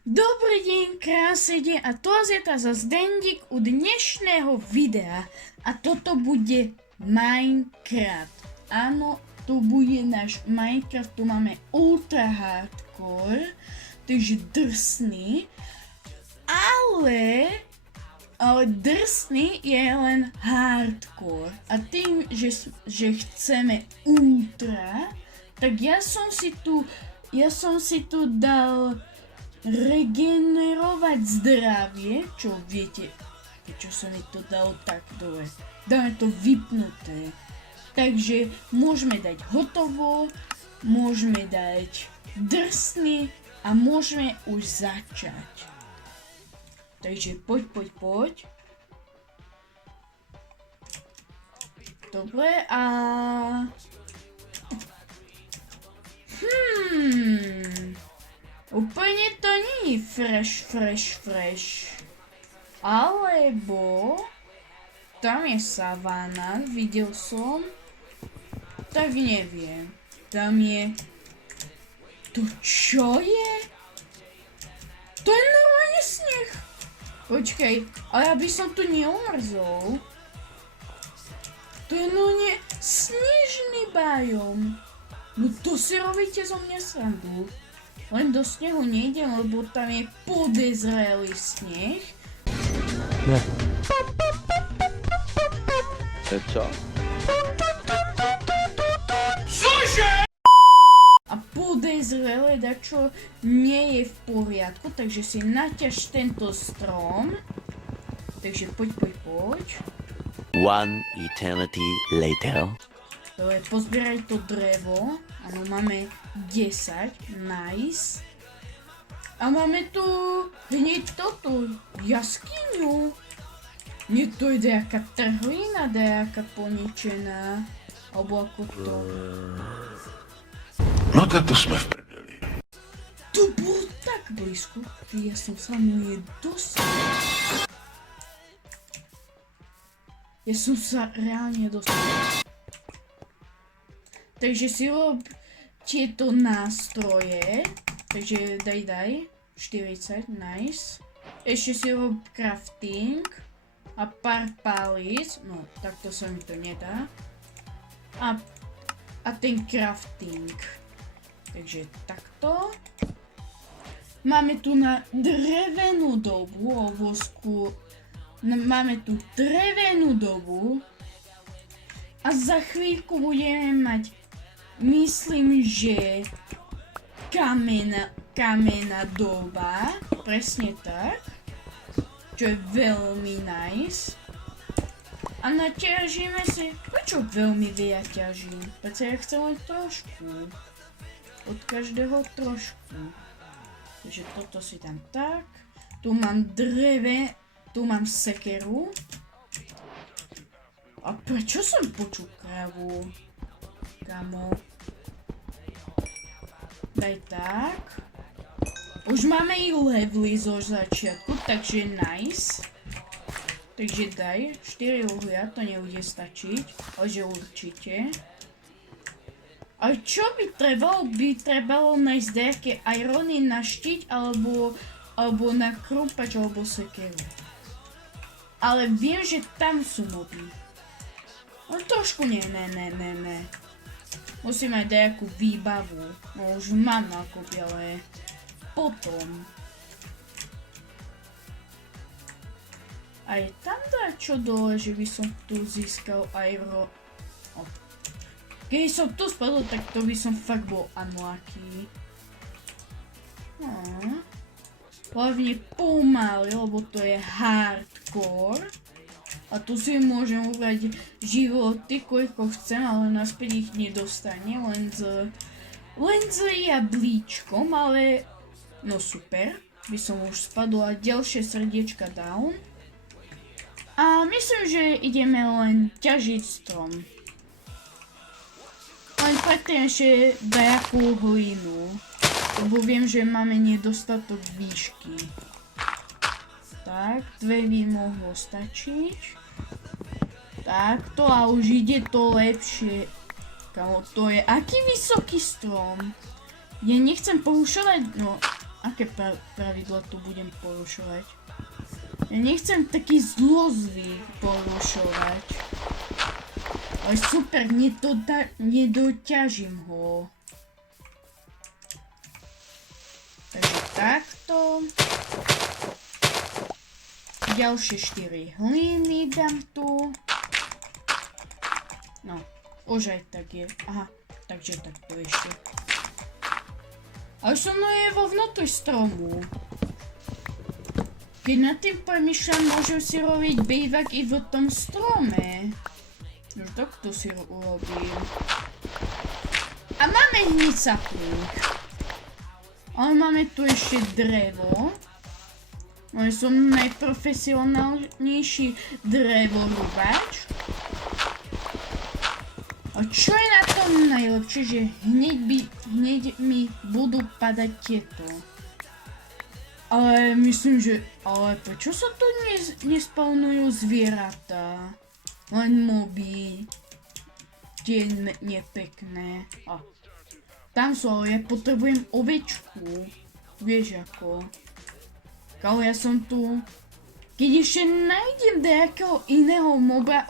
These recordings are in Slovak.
Dobrý deň, krásny deň a to je tá zase Dendik u dnešného videa a toto bude Minecraft. Áno, to bude náš Minecraft, tu máme ultra hardcore, takže drsný, ale drsný je len hardcore a tým, že chceme ultra, tak ja som si tu dal regenerovať zdravie, čo viete, prečo som mi to dal tak dole. Dáme to vypnuté. Takže môžeme dať hotovo, môžeme dať drsný a môžeme už začať. Takže poď. Dobre a... Úplne to nie je fresh. Alebo... Tam je savána, videl som. Tak neviem. Tam je... To čo je? To je normálne sneh. Počkaj, ale aby som tu neumrzol. To je normálne snežný biom. No to si robíte zo mňa srandu. Len do snehu nejdem, lebo tam je podezrelý sneh. Ne. Čo? A podezrelé dačo nie je v poriadku, takže si naťaž tento strom. Takže poď. One eternity later. Dobre, pozbieraj to drevo. Áno, máme 10. Nice. A máme tu hneď toto, jaskyňu. Nie, to je nejaká trhlina, nejaká poničená. Alebo ako to. No tak to sme v prdeli. To bolo tak blízko. Ja som sa mu dostal. Ja som sa reálne dostal. Takže si rob tieto nástroje. Takže daj. 40, nice. Ešte si rob crafting. A pár palíc. No, takto sa mi to nedá. A ten crafting. Takže takto. Máme tu na drevenú dobu, o vosku. Máme tu drevenú dobu. A za chvíľku budeme mať, myslím, že kamenná doba. Presne tak. Čo je veľmi nice. A naťažíme si, prečo veľmi veľa ťažím? Prečo ja chcem len trošku. Od každého trošku. Takže toto si tam tak. Tu mám dreve, tu mám sekeru. A prečo som počul kravu? Kamo. Daj tak. Už máme i levely zo začiatku, takže nice. Takže daj, 4 uhlia, to nebude stačiť, ale že určite. A čo by trebalo? By trebalo nájsť nejaké irony na štiť, alebo na krumpač, alebo sekeru. Ale viem, že tam sú moby. No trošku ne. Musím mať nejakú výbavu. No už mám nakopy, ale potom. A je tam dačo dole, že by som tu získal aero... Keď som tu spadol, tak to by som fakt bol unlucky. Hlavne pomaly, lebo to je hardcore. A tu si môžem ubrať životy, koľko chcem, ale naspäť ich nedostane, len s jablíčkom, ale... No super, by som už spadol a ďalšie srdiečka down. A myslím, že ideme len ťažiť strom. Len predtým ešte nejakú hlinu, lebo viem, že máme nedostatok výšky. Tak, 2 by mohlo stačiť. Takto a už ide to lepšie. Kamo, to je aký vysoký strom. Ja nechcem porušovať, no Aké pravidlo tu budem porušovať? Ja nechcem taký zlozvyk porušovať. Ale super, nedoťažím ho. Takže takto. Ďalšie 4 hliny dám tu. No, už aj tak je. Aha, takže takto ešte. A už som je vo vnútri stromu. Keď nad tým premýšľam, môžem si robiť bývak i v tom strome. Už takto si urobím. A máme hneď sapník. Ale máme tu ešte drevo. No ja som najprofesionálnejší drevorúbač. A čo je na tom najlepšie, že hneď mi budú padať tieto. Ale myslím, že... Ale prečo sa tu nespawnujú zvieratá? Len moby. Tie nepekné. A tam sú, ale ja potrebujem ovečku. Vieš ako. Ale ja som tu. Keď ešte nájdem nejakého iného moba,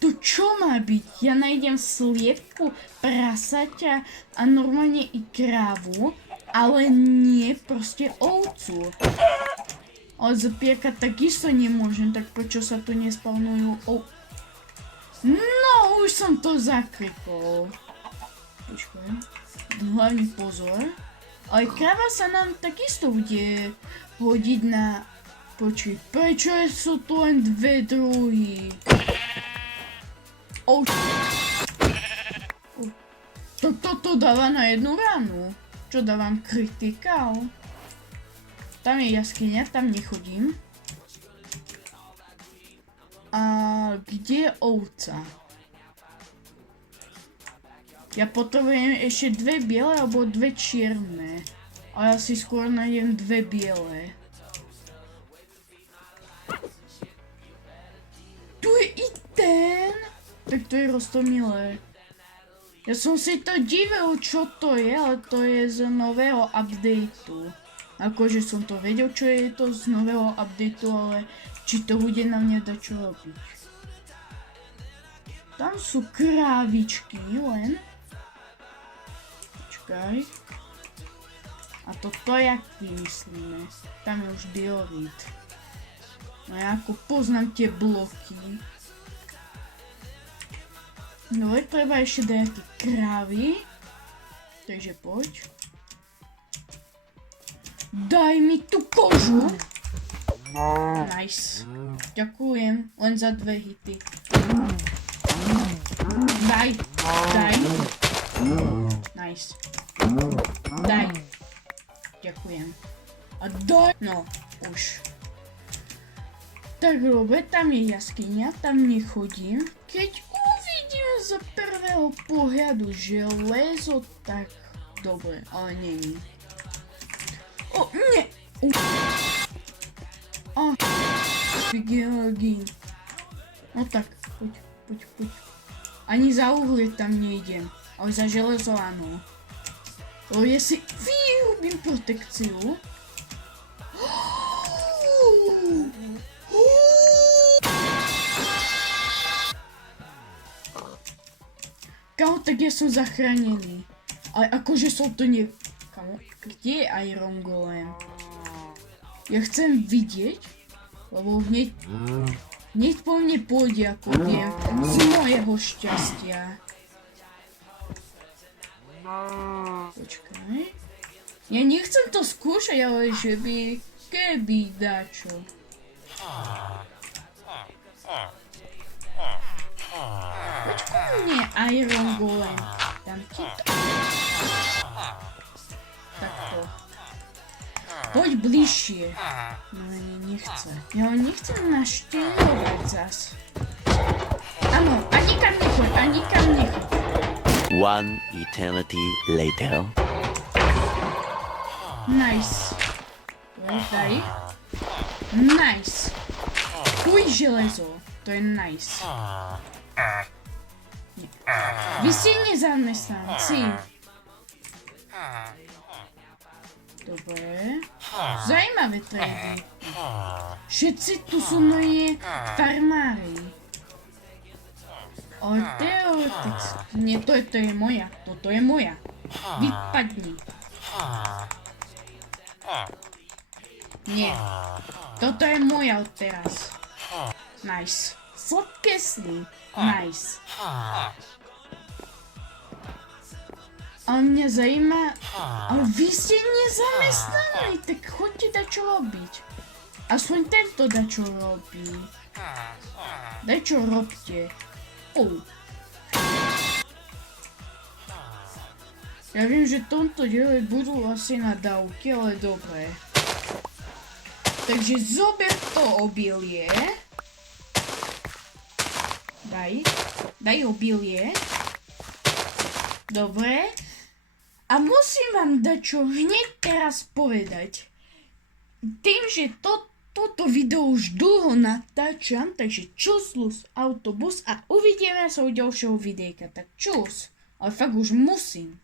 to čo má byť? Ja nájdem sliepku, prasaťa a normálne i krávu, ale nie proste ovcu. Ale zapierka takisto nemôžem, tak prečo sa tu nespawnujú No, už som to zakrikol. Počkaj, hlavný pozor. Ale kráva sa nám takisto bude hodiť na... Počkaj, prečo sú tu len 2 druhy? Toto dáva na 1 ránu. Čo dávam kritikál? Tam je jaskyňa, tam nechodím. A kde je ovca? Ja potrebujem ešte 2 biele alebo 2 čierne. A ja si skôr nájdem 2 biele. Tu je i ten! Tak to je roztomilé. Ja som si to divil, čo to je, ale to je z nového updateu. Akože som to vedel, čo je to z nového updateu, ale či to bude na mňa dať čo robiť. Tam sú krávičky len. Počkaj. A toto jak vymyslíme? Tam je už diorit. No ja ako poznám tie bloky. No je treba ešte nejaké krávy. Takže poď. Daj mi tú kožu. Nice. Ďakujem. Len za 2 hity. Daj. Daj. Nice. Daj. Ďakujem. A daj. No, už. Tak robe, tam je jaskyňa, tam nechodím. Keď uvidím z prvého pohľadu železo, tak dobre, ale není. O, nie! A, Georgín. No tak, poď. Ani za uhlie tam nejdem, ale za železo áno. O, ja si vyrobím protekciu. Kamo, tak ja som zachránený. Ale akože som to nie... Kamo, kde je Iron Golem? Ja chcem vidieť, lebo hneď po mne pôjde ako viem z mojeho šťastia. Počkaj. Ja nechcem to skúšať, ale že by... Keby dačo. Počkaj mne, Iron Golem. Dám ti to. Takto. Poď bližšie. No ani nechce. Ja ho nechcem naštírovať zas. Áno, a nikam nechoď. One eternity later. Nice. Daj. Nice. Tuj železo. To je nice. Vy si nezamestnanci. Dobre. Zajímavé trady. Všetci tu sú moji farmári. Ale teoreticky. Nie, to je moja. Toto je moja. Vypadni. Nie. Toto je moja odteraz. Nice. Sladké sny. Nice. Ale mňa zajíma... Ale vy ste nezamestnaní, tak choďte dačo robiť. Aspoň tento dačo robí. Dačo robte. Ja viem, že v tomto diele budú asi nadávky, ale dobre. Takže zober to obilie. Daj obilie. Dobre. A musím vám dať čo hneď teraz povedať. Tým, že toto video už dlho natáčam, takže čus, lus, autobus a uvidíme sa u ďalšieho videjka. Tak čus. Ale fakt už musím.